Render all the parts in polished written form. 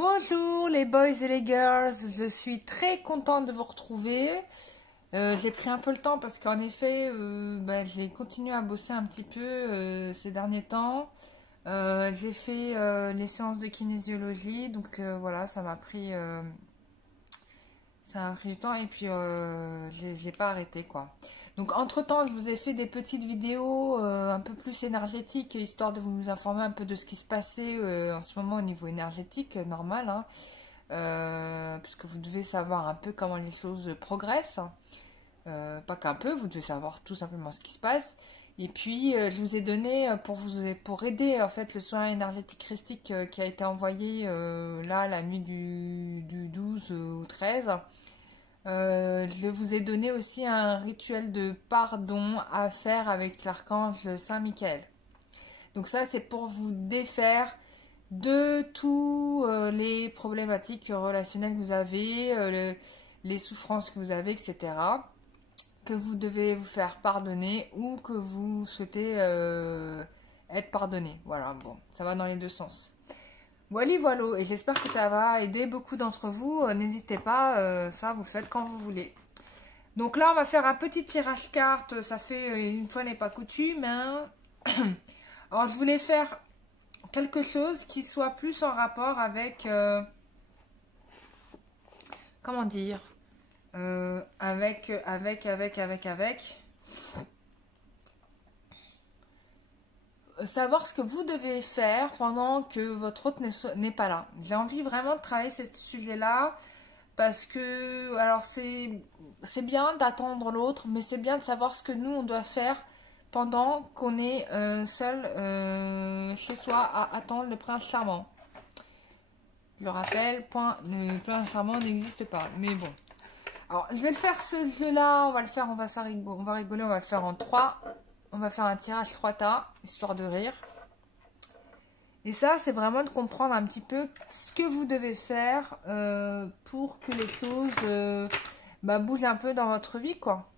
Bonjour les boys et les girls, je suis très contente de vous retrouver. J'ai pris un peu le temps parce qu'en effet, j'ai continué à bosser un petit peu ces derniers temps. J'ai fait les séances de kinésiologie, donc voilà, ça m'a pris du temps et puis j'ai pas arrêté quoi. Donc entre-temps, je vous ai fait des petites vidéos un peu plus énergétiques, histoire de vous informer un peu de ce qui se passait en ce moment au niveau énergétique, normal, hein, puisque vous devez savoir un peu comment les choses progressent. Pas qu'un peu, vous devez savoir tout simplement ce qui se passe. Et puis, je vous ai donné pour aider en fait le soin énergétique christique qui a été envoyé là la nuit du 12 au 13. Je vous ai donné aussi un rituel de pardon à faire avec l'archange Saint-Michel. Donc ça, c'est pour vous défaire de tous les problématiques relationnelles que vous avez, les souffrances que vous avez, etc. Que vous devez vous faire pardonner ou que vous souhaitez être pardonné. Voilà, bon, ça va dans les deux sens. Voilà, et j'espère que ça va aider beaucoup d'entre vous. N'hésitez pas, ça vous le faites quand vous voulez. Donc là, on va faire un petit tirage carte. Ça fait une fois n'est pas coutume. Hein. Alors, je voulais faire quelque chose qui soit plus en rapport avec... comment dire avec savoir ce que vous devez faire pendant que votre hôte n'est pas là. J'ai envie vraiment de travailler ce sujet-là parce que, alors c'est bien d'attendre l'autre, mais c'est bien de savoir ce que nous on doit faire pendant qu'on est seul chez soi à attendre le prince charmant. Je le rappelle, le prince charmant n'existe pas, mais bon. Alors, je vais le faire ce jeu-là, on va le faire, on va rigoler, on va le faire en 3. On va faire un tirage 3 tas, histoire de rire. Et ça, c'est vraiment de comprendre un petit peu ce que vous devez faire pour que les choses bougent un peu dans votre vie, quoi.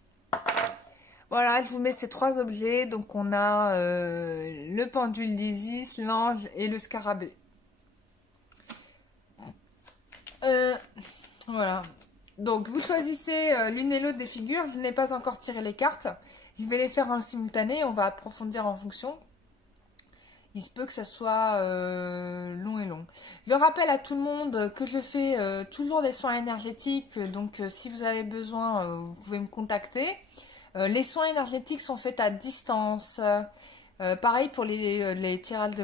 Voilà, je vous mets ces 3 objets. Donc, on a le pendule d'Isis, l'ange et le scarabée. Voilà. Donc, vous choisissez l'une et l'autre des figures. Je n'ai pas encore tiré les cartes. Je vais les faire en simultané. On va approfondir en fonction. Il se peut que ça soit long et long. Je rappelle à tout le monde que je fais toujours des soins énergétiques. Donc, si vous avez besoin, vous pouvez me contacter. Les soins énergétiques sont faits à distance. Pareil pour les tirages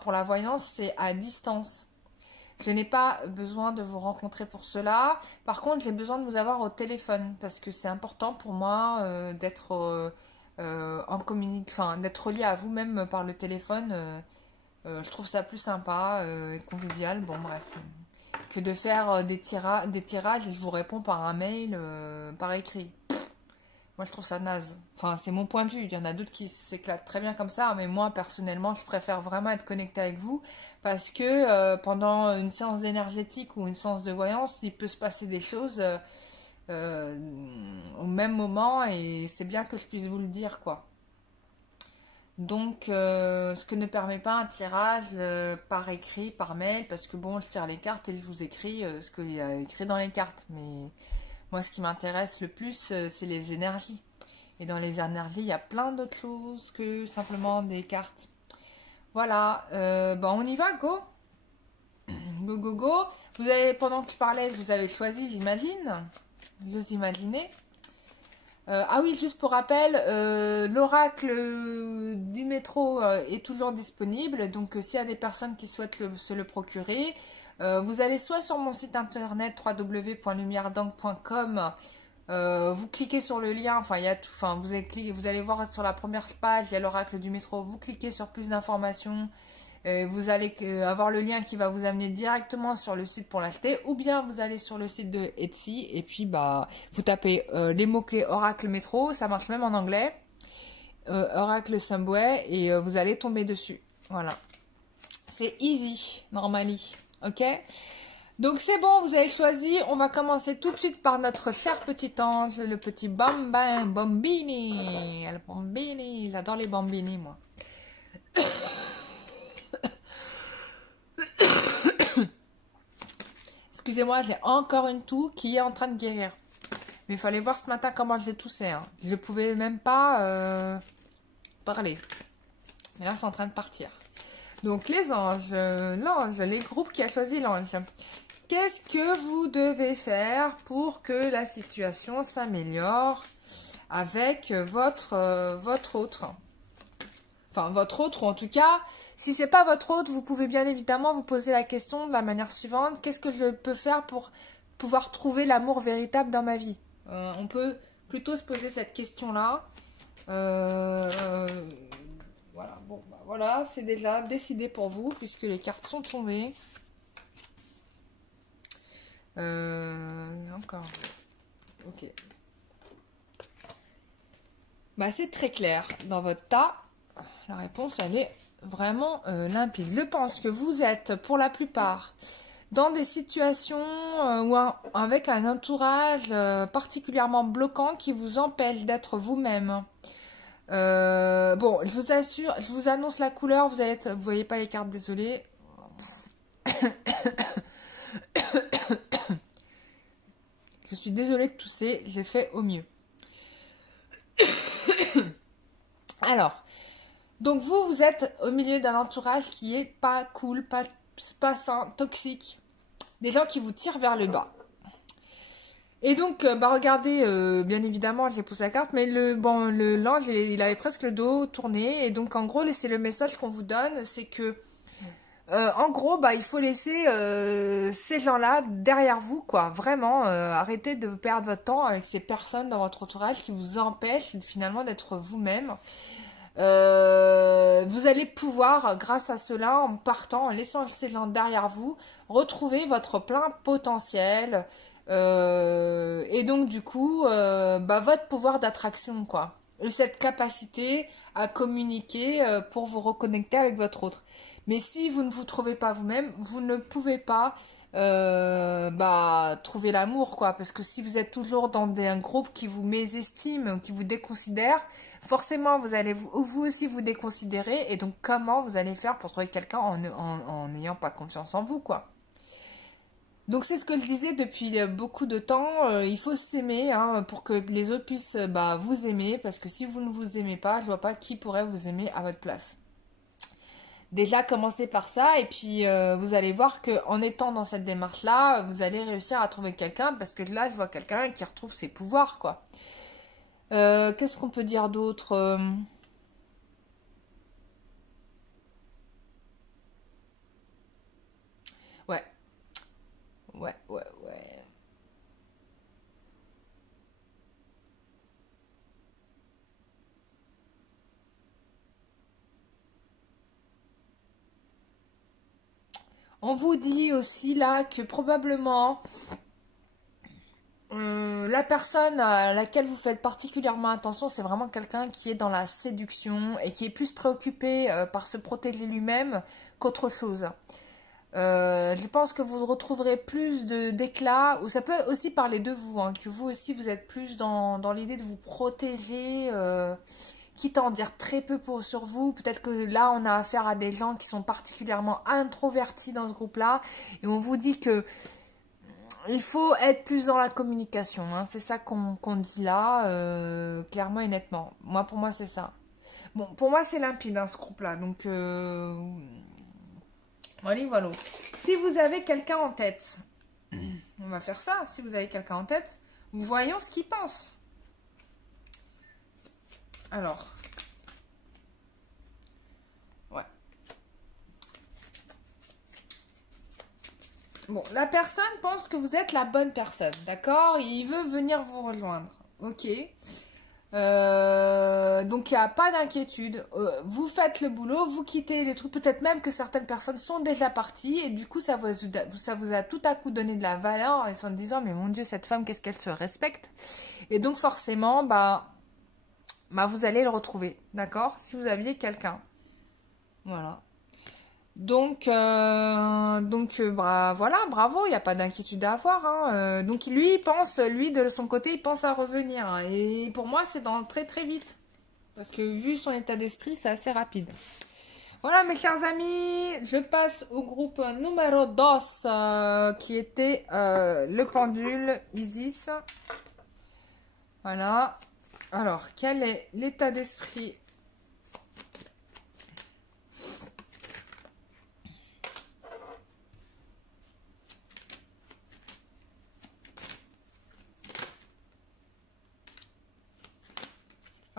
pour la voyance, c'est à distance. Je n'ai pas besoin de vous rencontrer pour cela. Par contre, j'ai besoin de vous avoir au téléphone parce que c'est important pour moi d'être d'être relié à vous-même par le téléphone. Je trouve ça plus sympa et convivial. Bon, bref. Que de faire des tirages et je vous réponds par un mail, par écrit. Moi, je trouve ça naze. Enfin, c'est mon point de vue. Il y en a d'autres qui s'éclatent très bien comme ça. Mais moi, personnellement, je préfère vraiment être connectée avec vous. Parce que pendant une séance d'énergétique ou une séance de voyance, il peut se passer des choses au même moment. Et c'est bien que je puisse vous le dire, quoi. Donc, ce que ne permet pas un tirage par écrit, par mail. Parce que bon, je tire les cartes et je vous écris ce qu'il y a écrit dans les cartes. Mais... moi, ce qui m'intéresse le plus, c'est les énergies. Et dans les énergies, il y a plein d'autres choses que simplement des cartes. Voilà. On y va, go. Go, go, go. Vous avez, pendant que je parlais, vous avez choisi, j'imagine. J'ose imaginer. Ah oui, juste pour rappel, l'oracle du métro est toujours disponible. Donc, s'il y a des personnes qui souhaitent se le procurer, vous allez soit sur mon site internet www.lumieredangue.com, vous cliquez sur le lien, enfin il y a tout, enfin vous allez voir sur la première page, il y a l'oracle du métro, vous cliquez sur plus d'informations, vous allez avoir le lien qui va vous amener directement sur le site pour l'acheter, ou bien vous allez sur le site de Etsy et puis vous tapez les mots-clés oracle métro, ça marche même en anglais, oracle subway, et vous allez tomber dessus. Voilà. C'est easy, normally. Ok, donc c'est bon, vous avez choisi. On va commencer tout de suite par notre cher petit ange, le petit Bambini. Le Bambini, j'adore les Bambini, moi. excusez-moi, j'ai encore une toux qui est en train de guérir. Mais il fallait voir ce matin comment j'ai toussé. Hein. Je pouvais même pas parler. Mais là, c'est en train de partir. Donc, les anges, l'ange, les groupes qui a choisi l'ange. Qu'est-ce que vous devez faire pour que la situation s'améliore avec votre autre? Enfin, votre autre, ou en tout cas, si c'est pas votre autre, vous pouvez bien évidemment vous poser la question de la manière suivante. Qu'est-ce que je peux faire pour pouvoir trouver l'amour véritable dans ma vie? On peut plutôt se poser cette question-là. Voilà, bon, bah, voilà, c'est déjà décidé pour vous, puisque les cartes sont tombées. Encore. Ok. Bah, c'est très clair. Dans votre tas, la réponse, elle est vraiment limpide. Je pense que vous êtes, pour la plupart, dans des situations avec un entourage particulièrement bloquant qui vous empêche d'être vous-même. Bon, je vous assure, je vous annonce la couleur. Vous voyez pas les cartes, désolé. Je suis désolée de tousser, j'ai fait au mieux. Alors, donc vous êtes au milieu d'un entourage qui est pas cool, pas sain, toxique. Des gens qui vous tirent vers le bas. Et donc, bah regardez, bien évidemment, j'ai posé la carte, mais l'ange, il avait presque le dos tourné. Et donc, en gros, c'est le message qu'on vous donne, c'est que, en gros, bah il faut laisser ces gens-là derrière vous, quoi. Vraiment, arrêtez de perdre votre temps avec ces personnes dans votre entourage qui vous empêchent finalement d'être vous-même. Vous allez pouvoir, grâce à cela, en partant, en laissant ces gens derrière vous, retrouver votre plein potentiel. Et donc, du coup, bah, votre pouvoir d'attraction, quoi. Et cette capacité à communiquer pour vous reconnecter avec votre autre. Mais si vous ne vous trouvez pas vous-même, vous ne pouvez pas bah, trouver l'amour, quoi. Parce que si vous êtes toujours dans un groupe qui vous mésestime, qui vous déconsidère, forcément, vous allez vous aussi vous déconsidérer. Et donc, comment vous allez faire pour trouver quelqu'un en n'ayant pas confiance en vous, quoi. Donc, c'est ce que je disais depuis beaucoup de temps. Il faut s'aimer hein, pour que les autres puissent bah, vous aimer. Parce que si vous ne vous aimez pas, je vois pas qui pourrait vous aimer à votre place. Déjà, commencez par ça. Et puis, vous allez voir qu'en étant dans cette démarche-là, vous allez réussir à trouver quelqu'un. Parce que là, je vois quelqu'un qui retrouve ses pouvoirs, quoi. Qu'est-ce qu'on peut dire d'autre Ouais. Ouais. On vous dit aussi là que probablement la personne à laquelle vous faites particulièrement attention, c'est vraiment quelqu'un qui est dans la séduction et qui est plus préoccupé par se protéger lui-même qu'autre chose. Je pense que vous retrouverez plus d'éclat, ou ça peut aussi parler de vous, hein, que vous aussi vous êtes plus dans l'idée de vous protéger, quitte à en dire très peu sur vous. Peut-être que là on a affaire à des gens qui sont particulièrement introvertis dans ce groupe-là, et on vous dit que il faut être plus dans la communication, hein. C'est ça qu'on dit là, clairement et nettement. Pour moi c'est ça. Bon, pour moi c'est limpide hein, ce groupe-là, donc voilà. Si vous avez quelqu'un en tête, on va faire ça. Si vous avez quelqu'un en tête, voyons ce qu'il pense. Alors, ouais. Bon, la personne pense que vous êtes la bonne personne, d'accord? Il veut venir vous rejoindre, ok? Donc il n'y a pas d'inquiétude, vous faites le boulot, vous quittez les trucs, peut-être même que certaines personnes sont déjà parties et du coup ça vous a tout à coup donné de la valeur en se disant mais mon Dieu cette femme qu'est-ce qu'elle se respecte, et donc forcément bah vous allez le retrouver, d'accord, si vous aviez quelqu'un, voilà. Donc voilà, bravo, il n'y a pas d'inquiétude à avoir. Hein. Donc lui, de son côté, il pense à revenir. Hein. Et pour moi, c'est dans très très vite. Parce que vu son état d'esprit, c'est assez rapide. Voilà mes chers amis, je passe au groupe numéro 2 qui était le pendule Isis. Voilà. Alors, quel est l'état d'esprit?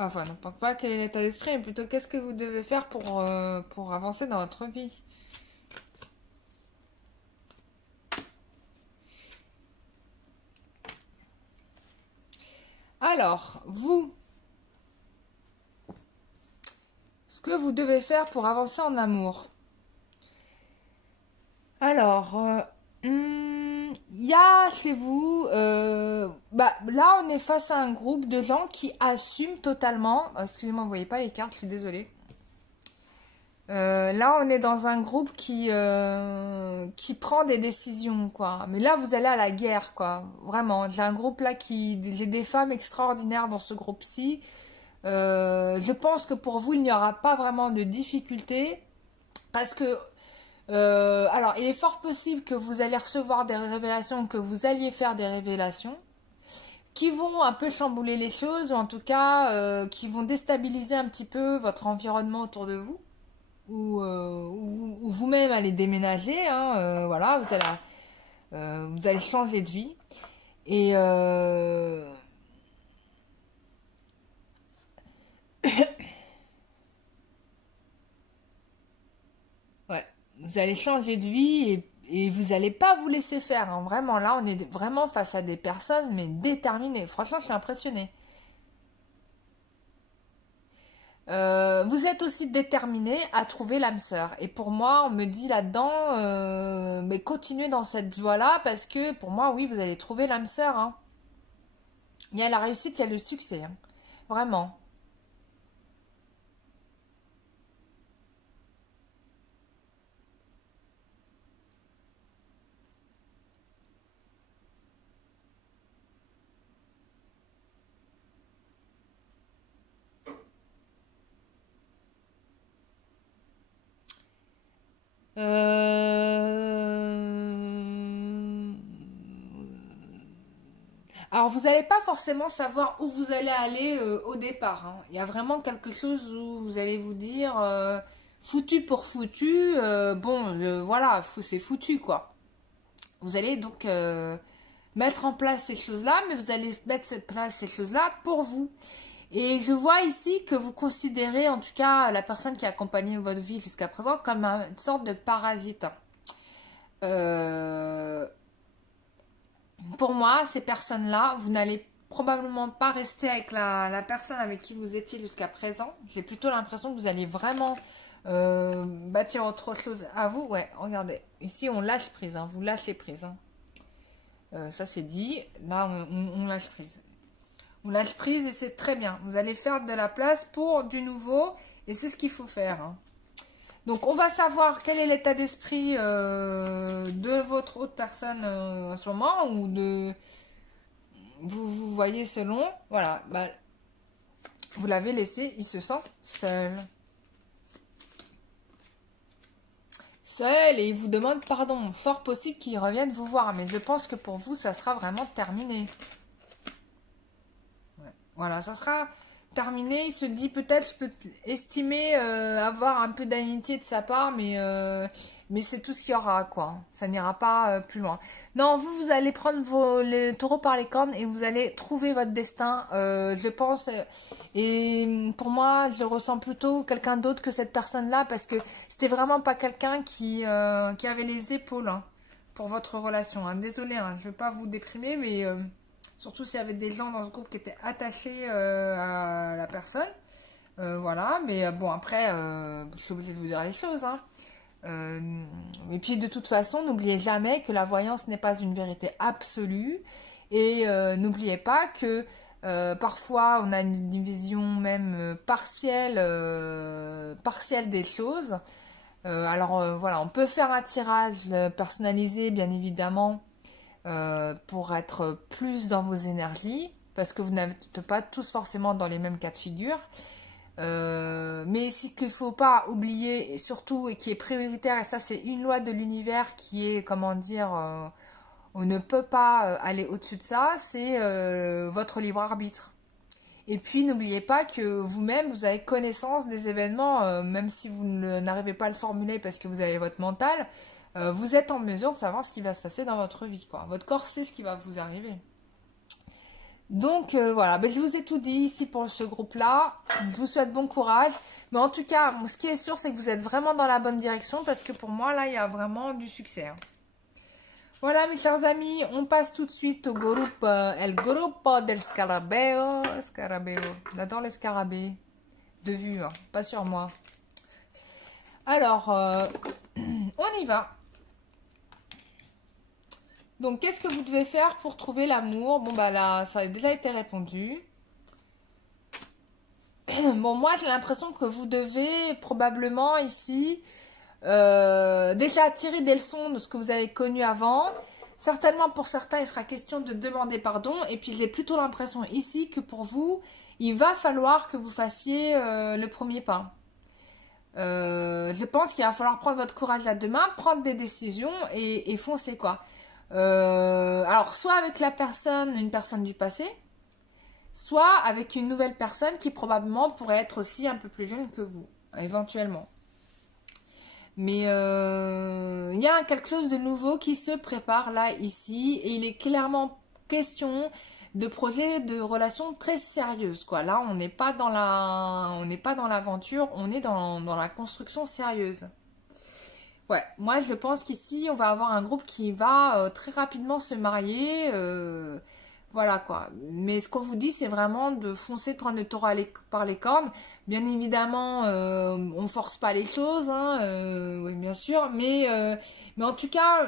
Enfin, non pas quel est l'état d'esprit, mais plutôt qu'est-ce que vous devez faire pour avancer dans votre vie. Alors, vous, ce que vous devez faire pour avancer en amour. Alors, il y a chez vous, là on est face à un groupe de gens qui assument totalement, excusez-moi, vous voyez pas les cartes, je suis désolée. Là on est dans un groupe qui prend des décisions, quoi. Mais là vous allez à la guerre, quoi. Vraiment, j'ai un groupe là j'ai des femmes extraordinaires dans ce groupe-ci. Je pense que pour vous il n'y aura pas vraiment de difficulté parce que alors, il est fort possible que vous allez recevoir des révélations, que vous alliez faire des révélations qui vont un peu chambouler les choses, ou en tout cas, qui vont déstabiliser un petit peu votre environnement autour de vous, ou vous-même allez déménager, hein, voilà, vous allez changer de vie. Et ouais, vous allez changer de vie et vous n'allez pas vous laisser faire, hein. Vraiment, là, on est vraiment face à des personnes, mais déterminées. Franchement, je suis impressionnée. Vous êtes aussi déterminé à trouver l'âme sœur. Et pour moi, on me dit là-dedans, mais continuez dans cette voie-là, parce que pour moi, oui, vous allez trouver l'âme sœur, hein. Il y a la réussite, il y a le succès, hein. Vraiment. Euh, Alors, vous n'allez pas forcément savoir où vous allez aller au départ, hein. Il y a vraiment quelque chose où vous allez vous dire foutu pour foutu, bon, voilà, c'est foutu, quoi. Vous allez donc mettre en place ces choses-là, mais vous allez mettre en place ces choses-là pour vous. Et je vois ici que vous considérez, en tout cas, la personne qui a accompagné votre vie jusqu'à présent comme une sorte de parasite. Euh, pour moi, ces personnes-là, vous n'allez probablement pas rester avec la personne avec qui vous étiez jusqu'à présent. J'ai plutôt l'impression que vous allez vraiment bâtir autre chose à vous. Ouais, regardez. Ici, on lâche prise, hein. Vous lâchez prise, hein. Ça, c'est dit. Là, on lâche prise. On lâche prise et c'est très bien. Vous allez faire de la place pour du nouveau et c'est ce qu'il faut faire, hein. Donc, on va savoir quel est l'état d'esprit de votre autre personne en ce moment ou de... Vous voyez selon... Voilà, bah, vous l'avez laissé, il se sent seul. Seul et il vous demande pardon. Fort possible qu'il revienne vous voir. Mais je pense que pour vous, ça sera vraiment terminé. Ouais. Voilà, ça sera terminé. Il se dit peut-être je peux estimer avoir un peu d'amitié de sa part, mais c'est tout ce qu'il y aura, quoi. Ça n'ira pas plus loin. Non, vous allez prendre les taureaux par les cornes et vous allez trouver votre destin, je pense. Et pour moi, je ressens plutôt quelqu'un d'autre que cette personne-là parce que c'était vraiment pas quelqu'un qui avait les épaules, hein, pour votre relation, hein. Désolée, hein, je ne veux pas vous déprimer, mais... surtout s'il y avait des gens dans ce groupe qui étaient attachés à la personne. Voilà, mais bon, après, je suis obligée de vous dire les choses, hein. Et puis, de toute façon, n'oubliez jamais que la voyance n'est pas une vérité absolue. Et n'oubliez pas que parfois, on a une vision même partielle des choses. Alors, voilà, on peut faire un tirage personnalisé, bien évidemment, pour être plus dans vos énergies, parce que vous n'êtes pas tous forcément dans les mêmes cas de figure. Mais ce qu'il ne faut pas oublier, et surtout, et qui est prioritaire, et ça c'est une loi de l'univers qui est, comment dire, on ne peut pas aller au-dessus de ça, c'est votre libre arbitre. Et puis n'oubliez pas que vous-même, vous avez connaissance des événements, même si vous n'arrivez pas à le formuler parce que vous avez votre mental, vous êtes en mesure de savoir ce qui va se passer dans votre vie, quoi. Votre corps sait ce qui va vous arriver. Donc voilà, ben, je vous ai tout dit ici pour ce groupe-là. Je vous souhaite bon courage. Mais en tout cas, ce qui est sûr, c'est que vous êtes vraiment dans la bonne direction parce que pour moi, là, il y a vraiment du succès, hein. Voilà, mes chers amis, on passe tout de suite au groupe El Grupo del Scarabeo. Scarabeo. J'adore les scarabées. De vue, hein, pas sur moi. Alors, on y va. Donc, qu'est-ce que vous devez faire pour trouver l'amour? Bon, bah là, ça a déjà été répondu. Bon, moi, j'ai l'impression que vous devez probablement ici déjà tirer des leçons de ce que vous avez connu avant. Certainement, pour certains, il sera question de demander pardon. Et puis, j'ai plutôt l'impression ici que pour vous, il va falloir que vous fassiez le premier pas. Je pense qu'il va falloir prendre votre courage là demain, prendre des décisions et foncer, quoi. Alors, soit avec la personne, une personne du passé, soit avec une nouvelle personne qui probablement pourrait être aussi un peu plus jeune que vous, éventuellement. Mais il y a quelque chose de nouveau qui se prépare là, ici, et il est clairement question de projets de relations très sérieuses, quoi. Là, on n'est pas dans l'aventure, on est dans la construction sérieuse. Ouais, moi je pense qu'ici, on va avoir un groupe qui va très rapidement se marier. Voilà quoi. Mais ce qu'on vous dit, c'est vraiment de foncer, de prendre le taureau par les cornes. Bien évidemment, on force pas les choses, hein, oui, bien sûr. Mais en tout cas,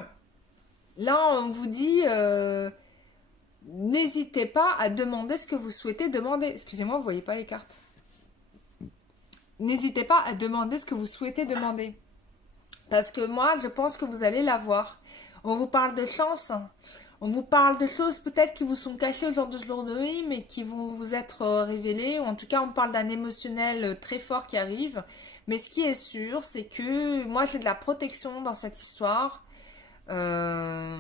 là, on vous dit, n'hésitez pas à demander ce que vous souhaitez demander. Excusez-moi, vous voyez pas les cartes. N'hésitez pas à demander ce que vous souhaitez demander. Parce que moi, je pense que vous allez l'avoir. On vous parle de chance. On vous parle de choses peut-être qui vous sont cachées aujourd'hui, mais qui vont vous être révélées. Ou en tout cas, on parle d'un émotionnel très fort qui arrive. Mais ce qui est sûr, c'est que moi, j'ai de la protection dans cette histoire. Ouais.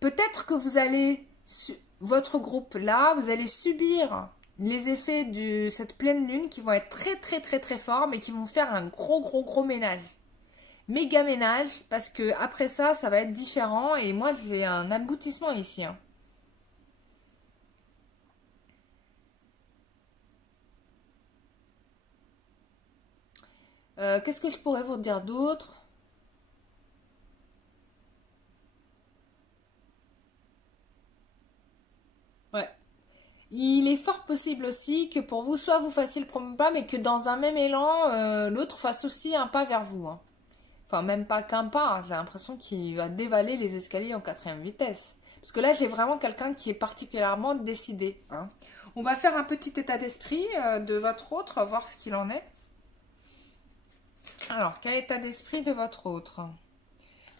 Peut-être que vous allez, votre groupe là, vous allez subir les effets de cette pleine lune qui vont être très très très très forts, mais qui vont faire un gros ménage. Méga ménage, parce que après ça, ça va être différent. Et moi, j'ai un aboutissement ici, hein. Qu'est-ce que je pourrais vous dire d'autre? Ouais. Il est fort possible aussi que pour vous, soit vous fassiez le premier pas, mais que dans un même élan, l'autre fasse aussi un pas vers vous, hein. Enfin, même pas qu'un pas, hein. J'ai l'impression qu'il va dévaler les escaliers en 4e vitesse. Parce que là, j'ai vraiment quelqu'un qui est particulièrement décidé, hein. On va faire un petit état d'esprit de votre autre, voir ce qu'il en est. Alors, quel état d'esprit de votre autre?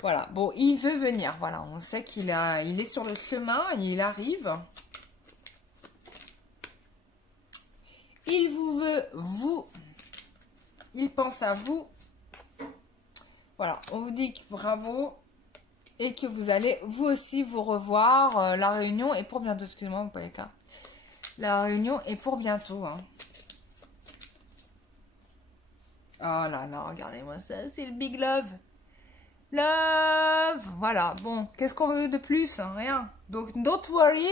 Voilà, bon, il veut venir, voilà. On sait il est sur le chemin, il arrive. Il vous veut, vous. Il pense à vous. Voilà, on vous dit que bravo et que vous allez vous aussi vous revoir. La réunion est pour bientôt. Excusez-moi, vous pouvez pas. La réunion est pour bientôt, hein. Oh là là, regardez-moi ça, c'est le big love. Love, voilà. Bon, qu'est-ce qu'on veut de plus, hein? Rien. Donc, don't worry,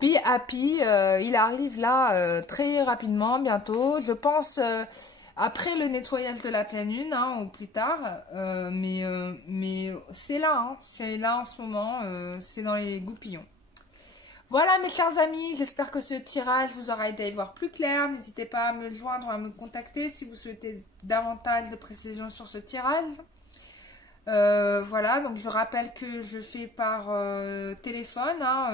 be happy. Il arrive là très rapidement, bientôt. Je pense après le nettoyage de la pleine lune, hein, ou plus tard. Mais c'est là, hein, c'est là en ce moment. C'est dans les goupillons. Voilà mes chers amis, j'espère que ce tirage vous aura aidé à y voir plus clair. N'hésitez pas à me joindre ou à me contacter si vous souhaitez davantage de précisions sur ce tirage. Voilà, donc je rappelle que je fais par téléphone, hein,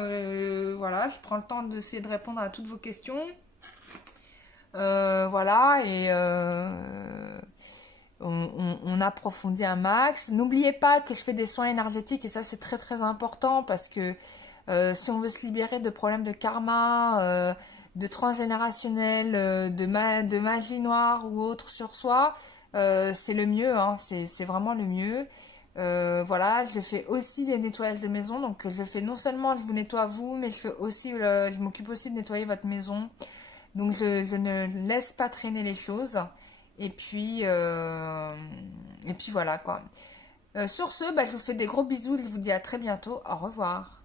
voilà, je prends le temps d'essayer de répondre à toutes vos questions. Voilà, et on approfondit un max. N'oubliez pas que je fais des soins énergétiques et ça c'est très très important parce que Si on veut se libérer de problèmes de karma, de transgénérationnel, de magie noire ou autre sur soi, c'est le mieux, hein, c'est vraiment le mieux. Voilà, je fais aussi des nettoyages de maison, donc je fais non seulement je vous nettoie vous, mais je fais aussi, je m'occupe aussi de nettoyer votre maison. Donc je ne laisse pas traîner les choses. Et puis voilà quoi. Sur ce, bah, je vous fais des gros bisous, je vous dis à très bientôt, au revoir.